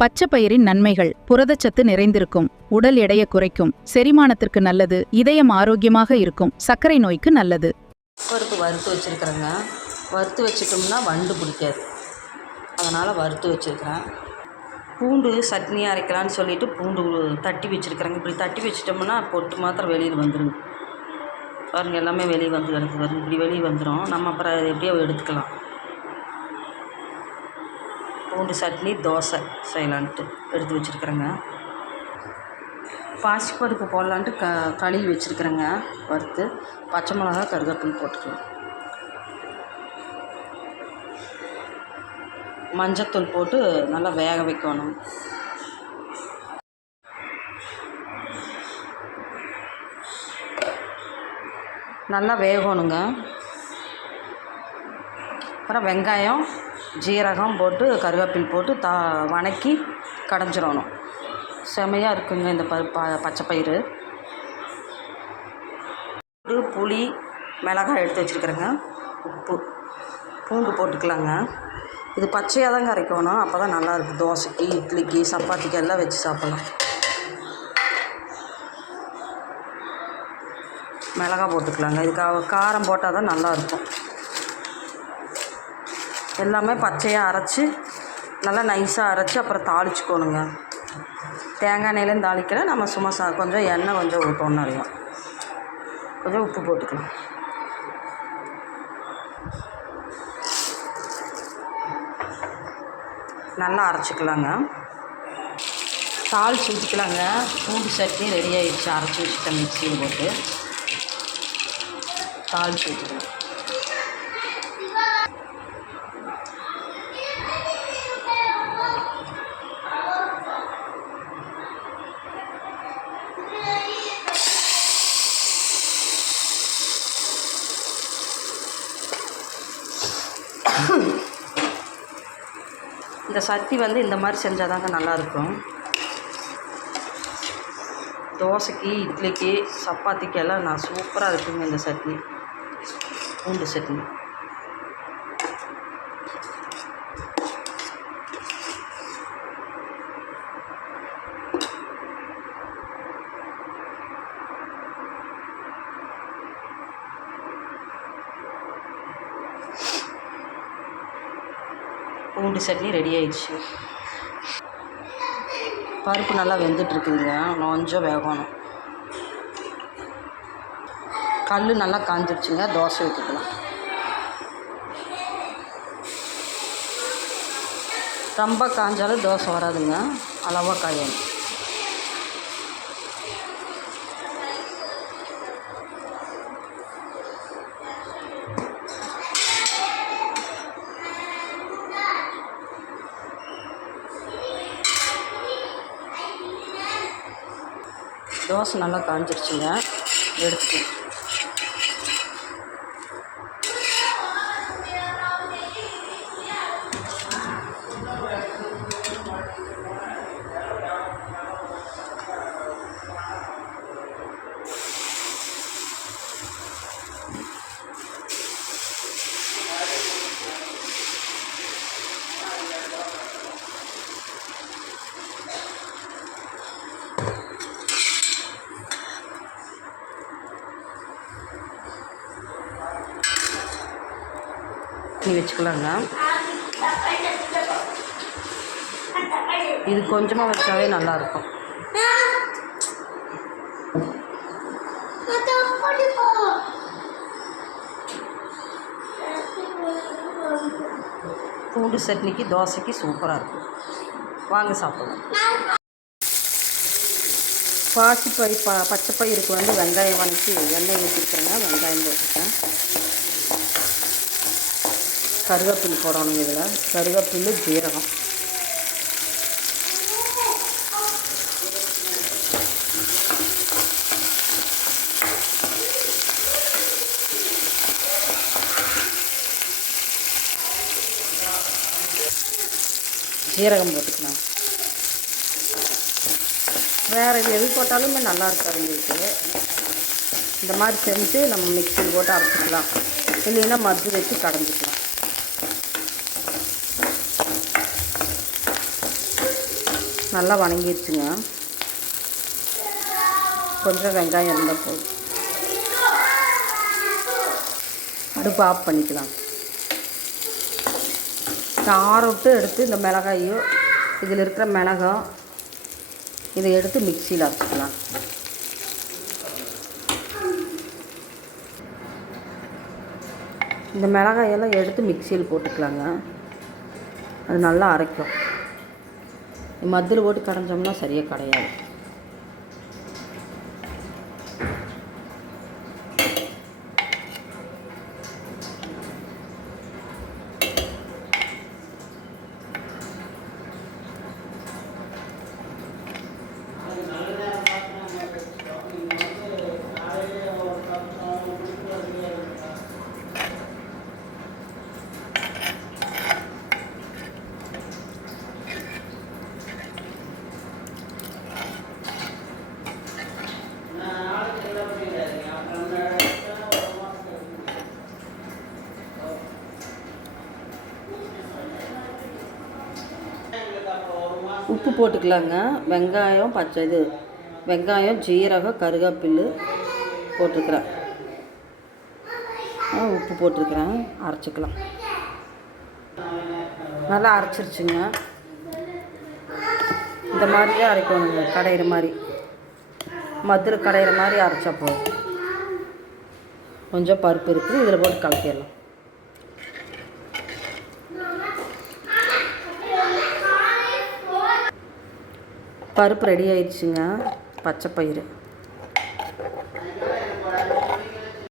பச்சை பயிரின் நன்மைகள்: புரதச்சத்து நிறைந்திருக்கும், உடல் எடையை குறைக்கும், செரிமானத்திற்கு நல்லது, இதயம் ஆரோக்கியமாக இருக்கும், சர்க்கரை நோய்க்கு நல்லது. பருப்பு வறுத்து வச்சுருக்கிறேங்க. வறுத்து வச்சுட்டோம்னா வண்டு பிடிக்காது, அதனால் வறுத்து வச்சுருக்கிறேன். பூண்டு சட்னி அரைக்கலான்னு சொல்லிவிட்டு பூண்டு தட்டி வச்சுருக்கிறேங்க. இப்படி தட்டி வச்சிட்டோம்னா பொட்டு மாத்திரம் வெளியில் வந்துடுங்க. பாருங்கள், எல்லாமே வெளியே வந்து கிடக்கு வருங்க. இப்படி வெளியே வந்துடும். நம்ம அப்புறம் அதை எப்படியோ எடுத்துக்கலாம். பூண்டு சட்னி தோசை செய்யலான்ட்டு எடுத்து வச்சுருக்குறேங்க. பாசிப்பருப்பு போடலான்ட்டு கழுவி வச்சுருக்குறேங்க. வறுத்து பச்சை மிளகா கருவேப்பிலை போட்டுக்கலாம். மஞ்சத்தூள் போட்டு நல்லா வேக வைக்கணும். நல்லா வேகணுங்க. அப்புறம் வெங்காயம் ஜீரகம் போட்டு கருவேப்பிலை போட்டு வணக்கி கடைஞ்சிடணும். செமையாக இருக்குங்க இந்த பச்சை பயிறு. புளி மிளகாய் எடுத்து வச்சுருக்குறேங்க. உப்பு, பூண்டு போட்டுக்கலாங்க. இது பச்சையாக தாங்க அரைக்கணும், அப்போ தான் நல்லாயிருக்கும். தோசைக்கு, இட்லிக்கு, சப்பாத்திக்கு எல்லாம் வச்சு சாப்பிட்லாம். மிளகாய் போட்டுக்கலாங்க. இது காரம் போட்டால் தான் நல்லாயிருக்கும். எல்லாமே பச்சையாக அரைச்சி நல்லா நைஸாக அரைச்சி அப்புறம் தாளிச்சுக்கணுங்க. தேங்காய் எண்ணெயிலேருந்து தாளிக்கல, நம்ம சும்மா கொஞ்சம் எண்ணெய் கொஞ்சம் ஊற்றணும். நிறையா கொஞ்சம் உப்பு போட்டுக்கலாம். நல்லா அரைச்சிக்கலாங்க. தாளிச்சு ஊற்றிக்கலாங்க. பூண்டு சட்னி ரெடி ஆகிடுச்சு. அரைச்சி வச்சுட்டேன் மிக்சியில் போட்டு தாளிச்சு ஊற்றிக்கலாம். இந்த சட்னி இந்த மாதிரி செஞ்சால் தாங்க நல்லாயிருக்கும். தோசைக்கு, இட்லிக்கு, சப்பாத்திக்கு எல்லாம் நான் சூப்பராக இருக்குங்க இந்த சட்னி, பூண்டு சட்னி. பூண்டு சட்னி ரெடி ஆயிடுச்சு. பருப்பு நல்லா வெந்துட்டுருக்குதுங்க. கொஞ்சம் வேகணும். கல் நல்லா காஞ்சிடுச்சுங்க. தோசை ஊற்றிக்கலாம். ரொம்ப காஞ்சாலும் தோசை வராதுங்க, அளவாக காயணும். தோசை நல்லா காஞ்சிருச்சுங்க, எடுத்து வச்சுக்கலாங்க. இது கொஞ்சமாக வச்சாவே நல்லாயிருக்கும். பூண்டு சட்னிக்கு, தோசைக்கு சூப்பராக இருக்கும். வாங்க சாப்பிடலாம். பச்சை பயிருக்கு வெங்காயம் வதக்கி எண்ணெய் ஊற்றிருக்கிறேங்க. வெங்காயம் போட்டுருக்கேன். கருவேப்பிலை போடணுங்க. இதில் கருவேப்பிலை, ஜீரகம், ஜீரகம் போட்டுக்கலாம். வேறு எது போட்டாலுமே நல்லா இருக்காது உங்களுக்கு. இந்த மாதிரி செஞ்சு நம்ம மிக்சியில் போட்டு அரைச்சிக்கலாம். இல்லைன்னா மருந்து வச்சு கடைஞ்சிக்கலாம். நல்லா வணங்கிடுச்சுங்க. கொஞ்சம் வெங்காயம் இருந்தால் போதும். அடுப்பு ஆஃப் பண்ணிக்கலாம். ஆற விட்டு எடுத்து இந்த மிளகாயும் இதில் இருக்கிற மிளகாய் இதை எடுத்து மிக்சியில் அரைச்சிக்கலாம். இந்த மிளகாயெல்லாம் எடுத்து மிக்சியில் போட்டுக்கலாங்க. அது நல்லா அரைக்கும். மத்தில் போட்டு கடைஞ்சோம்னா சரியாக கிடையாது. உப்பு போட்டுக்கலாங்க. வெங்காயம் ஜீரகம் கருவேப்பிலை போட்டுக்கிறேன். உப்பு போட்டுருக்கிறேன். அரைச்சிக்கலாம். நல்லா அரைச்சிருச்சுங்க. இந்த மாதிரியே அரைக்கணுங்க. கடையிற மாதிரி மதுரை கடையிற மாதிரி அரைச்சா போதும். கொஞ்சம் பருப்பு இருக்குது, இதில் போட்டு கலக்கிடலாம். பருப்பு ரெடி ஆயிடுச்சுங்க. பச்சை பயிறு